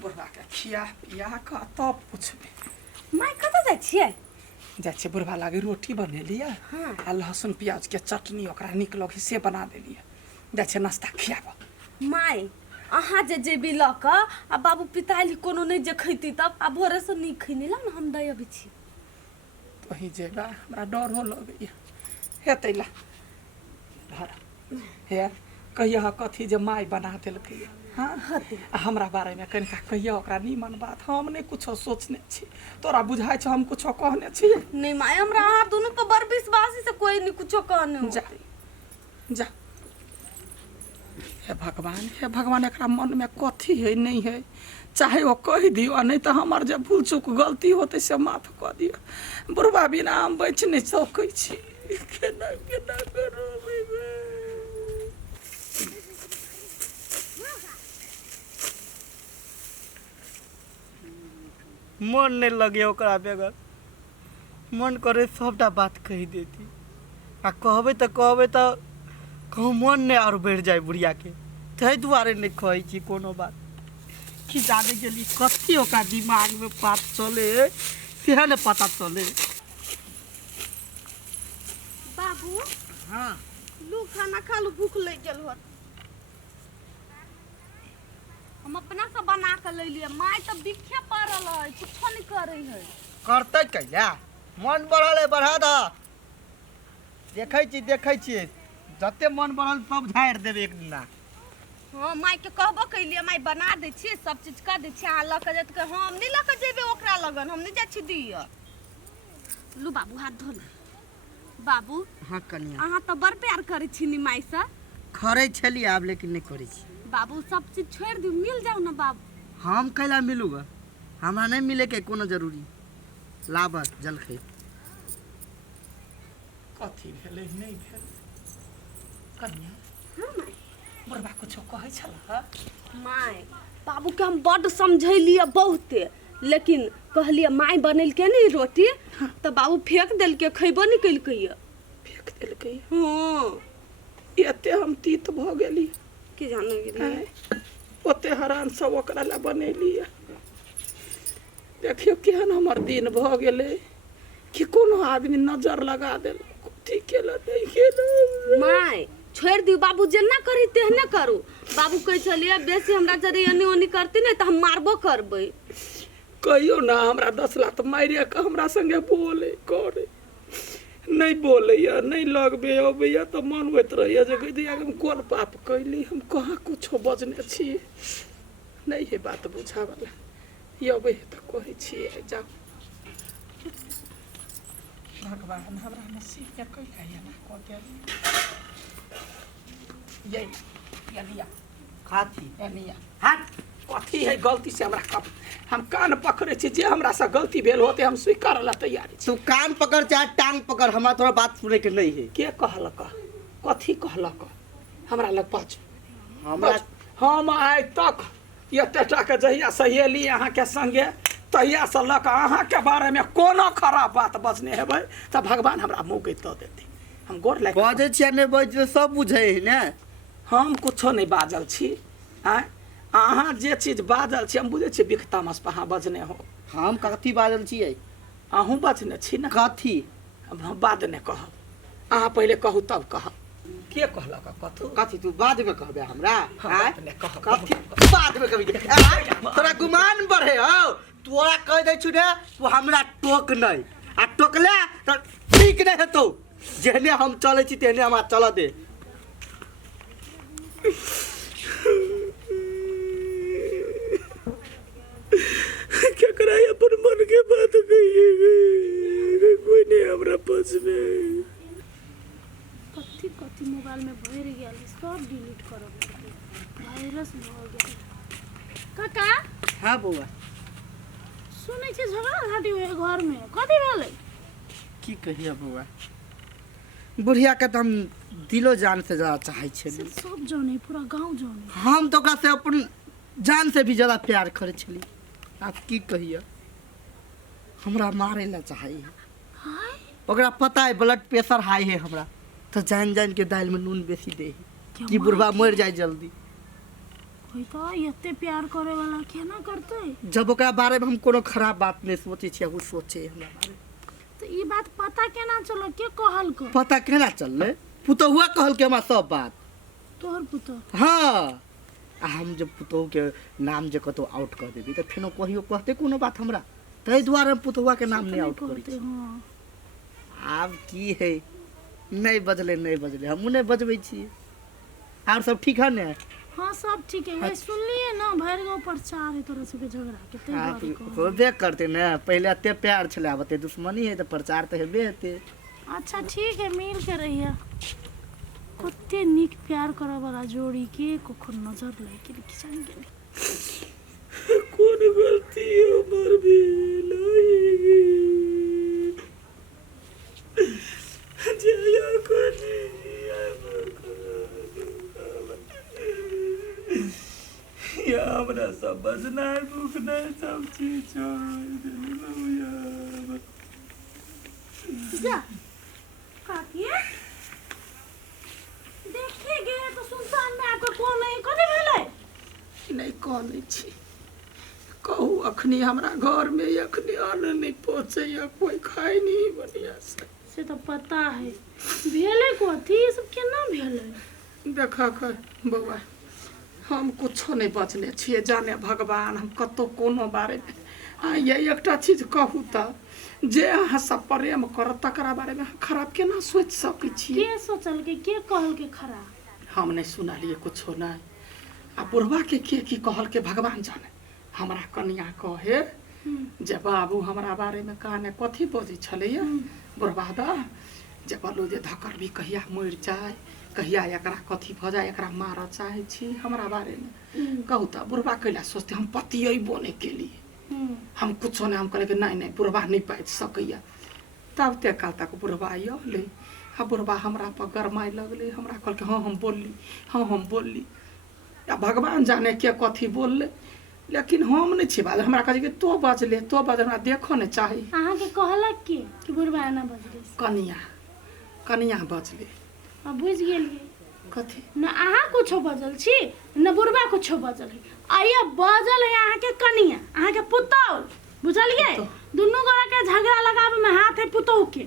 बुढ़वा के खिया पिया के तब पूछबे। माय कतऽ जाइ छियै? जाइ छियै बुढ़वा लागे रोटी बनेलिए हाँ। आ लहसुन प्याज के चटनी ओकरा नीक लगे से बना देलिए। जाइ छियै नाश्ता खियाब। माय अहाँ जे जेबी लऽ कऽ आ बाबू पिताली कोनो नहि जे खैती तब आ भोरे से नीक खैनी ला ने हम दऽ अबै छी। तोही जेबा हमरा डरो लगैए हेतै ला धर हे कहिया कथी जे माय बना देलकै। हाँ हते आ हमरा बारे में कनिका कहिया ओकरा नीमन बात हम नहीं कुछो सोचने छी। तोरा बुझाइ छ हम कुछो कहने छी? नहीं माय हमरा अहाँ दोनों पर बड़ विश्वासी से कोई नहीं कुछो कहने जा जा। हे भगवान एकरा मन में कथी है नहीं है चाहे वो कह दियो नहीं तो हमार जब भूल चूक गलती होते से माफ कर दियो। बुढ़वा बिना हम बच नहीं सकै छी। केना केना करू मन नहीं लगे ओकरा बेगर मन करे सबटा बात कही देती आ कहबे तो कहूँ मन नहीं और बढ़ जाए बुढ़िया के तै दुआरे नहीं कहे छी कोनो बात कि जाने गेली कथी ओकरा दिमाग में बात चले सेह ने पता चले। बाबू हाँ लू खाना खा लू भूख लग गेल होत। हम अपना से बना के ले लिए माय तो बिखे पड़ल है कुछो नहीं करे है। करते कैला मन बढ़ल है बढ़ा द देखे छी जते मन बढ़ल सब झाड़ देवे एक दिना। हाँ माय के कहबो कैलिए माय बना दे छी सब चीज कर दे छी आ ल के जत के हम नहीं ल के जेबे ओकरा लगन हम नहीं जा छी दिया। लू बाबू हाथ धो ले। बाबू हाँ कनिया अहाँ तो बड़ प्यार करे छी नी माय से। करे छली आब लेकिन नहीं करे छी। बाबू सब चीज छोड़ दू मिल जाओ ना बाबू। हम कैला मिलूगा हमरा नहीं मिले के कोनो जरूरी लाभ जलखे कथी भेलै नहीं भेल कन्या? हाँ माय बुढ़वा कुछो कहै छल? माय बाबू के हम बड़ समझैलिए बहुते लेकिन कहलिए माय बनल के नहीं रोटी तो बाबू फेंक देल के खैबो नहीं कैलकै। फेंक देलकै? हाँ एते हम तीत भ गेली के जाने गेलिए ओते हरान सब ओकरा ला बनेलिए। देखियो केहन हमर दिन भ गेलै कि कोनो आदमी नजर लगा देल कथी केला नहीं केला। माय छोड़ दियो बाबू जेना करी तेहने करू। बाबू कह चलिए बेसी हमरा जरे एनी ओनी करती नहीं तो हम मारबो करबै। कहियो ना हमरा 10 लात मारिया के हमरा संगे बोले करे नहीं बोलैया नहीं लगबे अबैया तो मन होइत रहैया जे कहि दिया हम कोन पाप कैली हम कहाँ कुछो बजने छी नहीं है बात बुझा वाला ये अबे तो कहै छी जाओ। भगवान हमरा नसीब के कैला या ना को दे ये लिया खाती एनिया हट कथी है गलती से हमरा कब हम कान पकड़े छी जे हमरा से गलती भेल होते हम स्वीकार ला तैयार छी। तू कान पकड़ चाहे टांग पकड़ हमरा तोरा बात सुने के नहीं है। के कहलक कथी कहलक हमरा लग पाछ हमरा हम आइ तक एतेटा के जहिया सहेली अहाँ के संगे तहिया से लक अहाँ के बारे में कोनो खराब बात बजने हेबै त भगवान हमरा मुँह के तो देते। हम गोर लाग बाजे छिया ने बजे सब बुझे है ने हम कुछो नहीं बाजल छी। आय अहाँ जे चीज बाजल छी हम बुझे छी बिख तामस पर अहाँ बजने हो। हम कथी बाजल छियै? अहूँ बजने छी ना कथी हम बाद में कहब अहाँ पहले कहू तब कहब। के कहलक कथू कथी तू बाद में कहबे हमरा? हाँ, आय? बाद में कहब। कथी बाद में कहबी? तोरा गुमान बढ़े हो तोरा कह दे छु ने तू हमरा टोक नहीं आ टोकले त ठीक नहीं हेतौ जेहने हम चले छी तेहने हमरा चल दे। केकरा अपन मन के बात कहिए कोई नहीं हमरा पास में कथी कथी मोबाइल में भर गेल सब डिलीट करब वायरस भ गेल। काका हाँ बउआ सुनै छी झगड़ा घाटी होय घर में कथी भेलै? की कहिया बउआ बुढ़िया के तो हम दिलो जान से ज्यादा चाहे छे। सब जाने पूरा गांव जाने हम तो ओकरा से अपन जान से भी ज्यादा प्यार करे छली। आप की कहिया हमरा मारे ला चाहे हाय ओकरा पता है ब्लड प्रेशर हाई है हमरा तो जान जान के दाल में नून बेसी दे कि बुढ़वा मर जाए जल्दी। होई तो एते प्यार करे वाला केना करते। जब ओकरा बारे में हम कोनो खराब बात नहीं सोचे छियै, उ सोचे हमरा बारे में। तो ई बात पता केना चलो, के कहल को? पता केना चलले? पुतहुआ कहल के हमरा सब बात। तोहर पुतो? हाँ, आ हम जब पुतहु के नाम जे कतो आउट कर देबी त फेनो कहियो कहते कोनो बात हमरा, तै दुआरे पुतहुआ के नाम नहीं आउट करै छी। हाँ आब की है, नहीं बजले हमहू नहीं बजबै छी। और सब ठीक है ने? हाँ सब ठीक है। वही सुनलिए ना भैर गाँव प्रचार है तोरा सबके झगड़ा के, ते आप बारे कहल। होबे करते ने, पहले एते प्यार छले, अब एते दुश्मनी है तो प्रचार तो हेबे हेते। अच्छा ठीक है, मिल के रहिए। कते निक प्यार करे वाला जोड़ी के कखन नजर लाग के किसान गेल। कौन गलती हमर भेल जया कनी या हमरा सब बजनाय भूखनाय सब चीज छोड़ देलौ यार। जा काकी देखे गए तो सुनसान में आपको कौन नहीं कथी भेलै? नहीं कहने छी, कहू अखनी हमरा घर में अखनी अन्न नहीं पहुँचे, कोई खाए नहीं बढ़िया से तो पता है भेलै कथी, ये सब केना भेलै? देखा कर बउआ, हम कुछो नहीं बचले छिए, जाने भगवान हम कतो कोनो बारे में। आ ये एकटा चीज कहू त, जे अहाँ सब प्रेम कर तकरा बारे में खराब केना सोच सकै छिए? के सोचल के कहल के खराब? हम नहीं सुनलिए कुछो नहीं। आ बुढ़वा के की कहल के भगवान जाने। हमरा कनिया कहे जे बाबू हमरा बारे में काने कथी बजै छलैया बुढ़वा दा, जे बोलू जे धकर भी कहिया मर जाए, कहिया एकरा कथी भ जाए, एकरा मार चाहे छी हमरा बारे में। कहू त बुढ़वा कैला सोचते हम पतियै बने के लिए, हम कुछो नहीं। हम कहले कि नहीं बुढ़वा नहीं पाइ सकैया। तब ते काल तक बुढ़वा अयले, आ बुढ़वा हमरा पर गरमाए लगले, हमरा कहल कि हाँ हम बोलली। या भगवान जाने के कथी बोलले, लेकिन हम नहीं छी बाज। हमरा कहै कि तो बजले हमरा देखो ने चाही। अहाँ के कहलक कि बुढ़वा ना बजले? कनिया बजले। अब बुझ गेलिए कथी न अहाँ कुछो बजल छी न बुढ़वा कुछो बजल है। आइए बजल है अहाँ के कनिया, अहाँ के पुतौल, बुझलिए? दुनू गोरा के झगड़ा लगावे में हाथ है पुतौल के।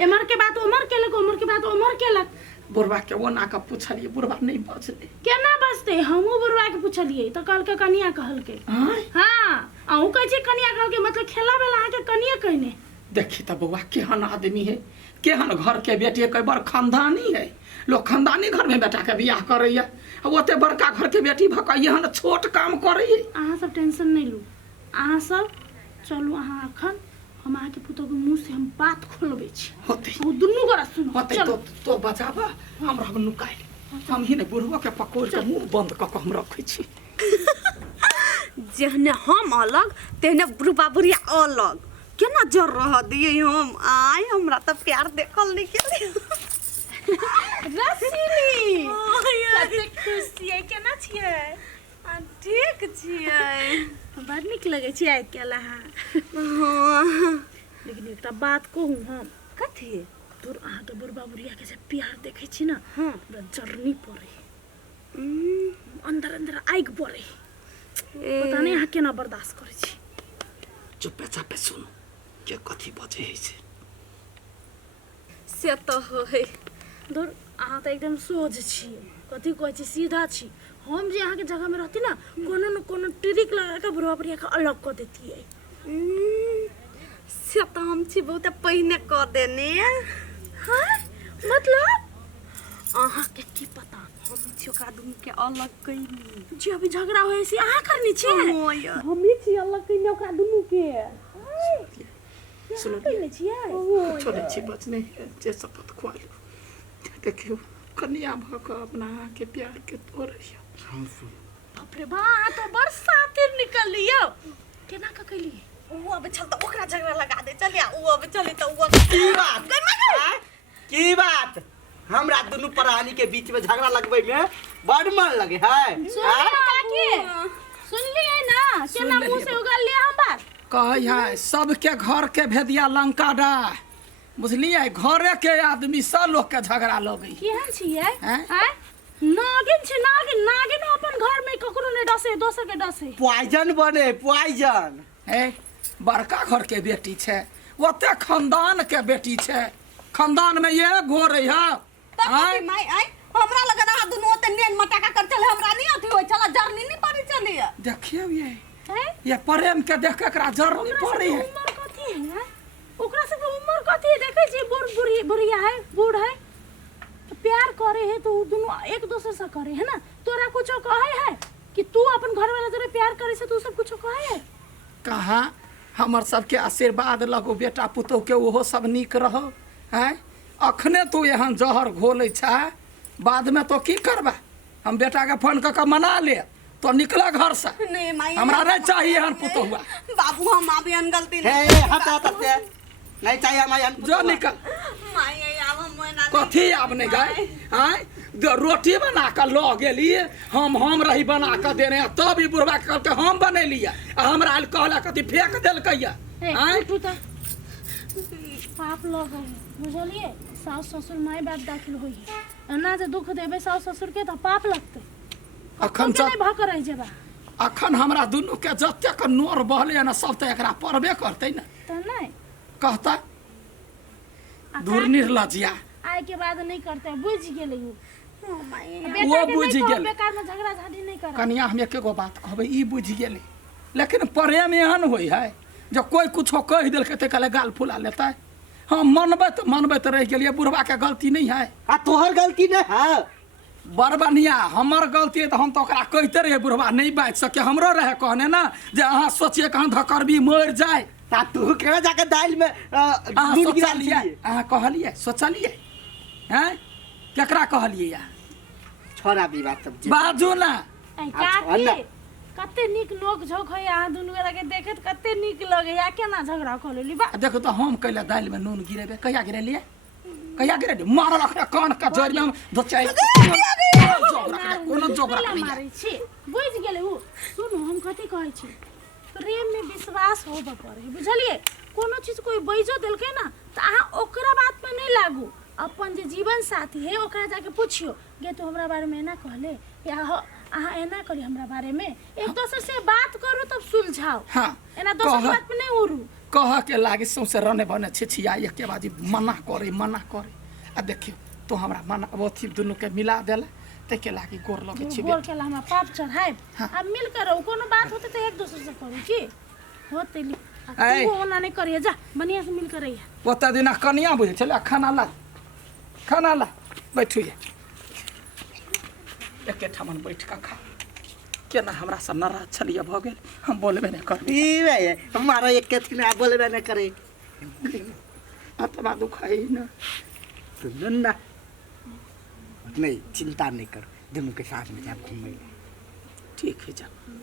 एमर के बात उमर केलक, उमर के बात उमर केलक। बुढ़वा के ओना के पूछलिए, बुढ़वा नहीं बजले। केना बजते? हमहू बुढ़वा के पूछलिए त कहल के कनिया कहल के। हां अहू कहै छी कनिया कहल के, मतलब खेला बेला अहाँ के कनिया कहने। देखी त बउआ केहन आदमी है, केहन घर के बेटी है, बड़ खानदानी है। लोग खानदानी घर में बेटा के बियाह करैया, ओते बड़का घर के बेटी भकैया हन छोट काम करैया। अहाँ सब टेंशन नहीं लू, अहाँ सब चलू। अहाँ अखन हम अहाँ के पुतौ के मुंह से हम बात खोलबे छी। होते ओ दुन्नू गोरा सुनो। होते तो बचाबा हमरा नुकाई। हम ही ने बुढ़वा के पकोड़ के मुंह बंद क के हम रखै छी। जहने हम अलग तेहने बुढ़बा बुढ़िया अलग, केना जर रह दिए हम। आय हमरा त प्यार देखल नहीं के रसीली कते खुशी है। केना छियै? ठीक छियै, बड़ नीक लगे छी आइ केला। लेकिन एकटा बात कहूँ हम, कथी? तोर अहाँ तो बुढ़बा बुढ़िया के जे प्यार देखे छी ना, पूरा जरनी पड़े, अंदर अंदर आगि पड़े। पता नहीं अहाँ केना बर्दाश्त करे छी। चुपे चापे सुनो के कथी बजे है से तो है। धुर अहाँ तो एकदम सोझ छी, कथी कहै छी सीधा छी। हम जे अहाँ के जगह में रहती ना, कोनो न कोनो ट्रिक लगा के बुढ़वा बुढ़िया के अलग कर देती है। से तो हम छी बहुत पहिने क देने। हाँ मतलब अहाँ के की पता, हम छी ओकरा दुनू के अलग कइनी। जे अभी झगड़ा होए से अहाँ करनी छी? हम ही छी अलग कइनी ओकरा दुनू के। सुनो करनी छी छोड़े छी बचने जे शपथ खुआलू। देखियो कनिया भक अपना के प्यार के तोड़ैया। बाप रे बा, तो बड़ सातिर निकल लियो। केना का कइली? वो अब चल त ओकरा झगड़ा लगा दे। चलिया वो अब चले त वो की बात हमरा दोनों प्राणी के बीच में झगड़ा लगबे में बड़ मन लगे है। सुन लिए ना केना मुंह से उगल लिए हम बात। कहै है सबके घर के भेदिया लंका डा, बुझलिए? घरे के आदमी सब लोग के झगड़ा लगे। केहन छियै? हैं? नागिन छी, नागिन अपन घर में ककरो अपने डसे दोसर के डसे पॉइजन बने पॉइजन। हे बड़का घर के बेटी छे, ओते खानदान के बेटी छे, खानदान में ये घोर है तब कथी माई आई हमरा लगन आ दुनु ओते नेन मटाका कर चले हमरा नहीं अथी होय चला जर्नी नहीं पड़ी चली देखिए हैं ये प्रेम के देख के एकरा जरूरी पड़ी है। उम्र कथी है ओकरा सब उम्र कथी है देखे छी बुढ़ी बुढ़िया है बूढ़ है तो प्यार करे है तो दोनों एक दूसरे से करे है ना। तोरा कुछ कहे है कि तू अपन घर वाला जरे प्यार करे से तू सब कुछ कहे है कहाँ हमर सबके आशीर्वाद लगो बेटा पुतोह के ओहो सब नीक रहो हैं। अखने तू यहाँ जहर घोले छ, बाद में तो की करबा। हम बेटा के फोन कर मना ले तो निकला घर से। नहीं माई हमरा नहीं चाहिए हन पुतोहुआ। बाबू हम अभी अन गलती हे नहीं हट हट नहीं चाहिए हमारे जो निकल माई अब हम ना कथी आब नहीं गए हैं। रोटी बना कर लो गेली हम रही बना कर देने तब ई बुढ़वा के कहलके हम बनेलिए हमरा आइल कहला कथी फेंक देलकै हैं। तू तो पाप लग है बुझलिए सास ससुर माय बाप दाखिल होई है ना जे दुख देबे सास ससुर के तो पाप लगते अखन नहीं भक रही जेबा अखन हमरा दुनू के जतेक नोर बहले न सब त एकरा पड़बे करतै न तो नहीं कहता दूर निर्लजिया आए के बाद नहीं करते बुझ गेले माई वो बुझ गेल। बेकार में झगड़ा झाड़ी नहीं करे कनिया हम एक एगो बात कहबै ई बुझ गेलै लेकिन प्रेम एहन होई है जो कोई कुछो कह देलकै त कहले गाल फुला लेतै। हम मनबै त रह गेलिए बुढ़वा के गलती नहीं है। आ तोहर गलती नहीं है बड़ बढ़िया हमर गलती है तो हम तो ओकरा कहते रहे बुढ़वा नहीं बाज सके हमरो रहे कहने ना जे अहाँ सोचिए कहाँ धकरबी मर जाए ता तू केना जाके दाल में अहाँ दूध गिरा सोचलिए लिए अहाँ कहलिए सोचलिए हैं केकरा कहलिए या छोरा भी बात सब जे बाजू ना काकी ना। कते निक लोग झोक है यहाँ दुनू गोरा के देखे त कते निक लगे या केना झगड़ा कर लेली बा देखो तो हम कैले दाल में नून गिरेबे कहिया गिरेलिए कहिया गिरेलिए मारल रखे कान का जरिया में दो चाय कोनो जोगरा ला मारै छी बुझ गेले उ सुनु हम कथी कहै छी प्रेम में विश्वास होबे पड़े बुझलिए कोनो चीज कोई बैजो देलकै ना त अहाँ ओकरा बात पे नहीं लागू अपन जे जीवन साथी है ओकरा जाके पूछियो गे तू हमरा बारे में ना कहले या अहाँ एना करी हमरा बारे में एक दूसरे से बात करू तब सुलझाओ हाँ एना दोसर बात पे नहीं उड़ू कह के लागे सौंसे रहने बने छिछिया एक के बाजी मना करे आ देखियो तो हमरा मना अथी दुनू के मिला देला तेके लागी गोर लगे छी बोल के ला हमरा पाप चढ़ाए हाँ। अब मिल कर रहो कोनो बात होते तो एक दूसरे से करू की होते ली ऐ। तू ओना नहीं करिए जा बढ़िया से मिल कर रहिए ओते दिन कनिया बुझे छले खाना ला बैठिए एके ठमन बैठ के खा केना हमरा से नाराज छलिए भ गेल हम बोलबे नहीं कर ई रे हमारा एक के ना बोलबे ना करे आत्मा दुखाई ना सुन ना नहीं चिंता नहीं कर दोनों के साथ में जा घूमेंगे ठीक है जा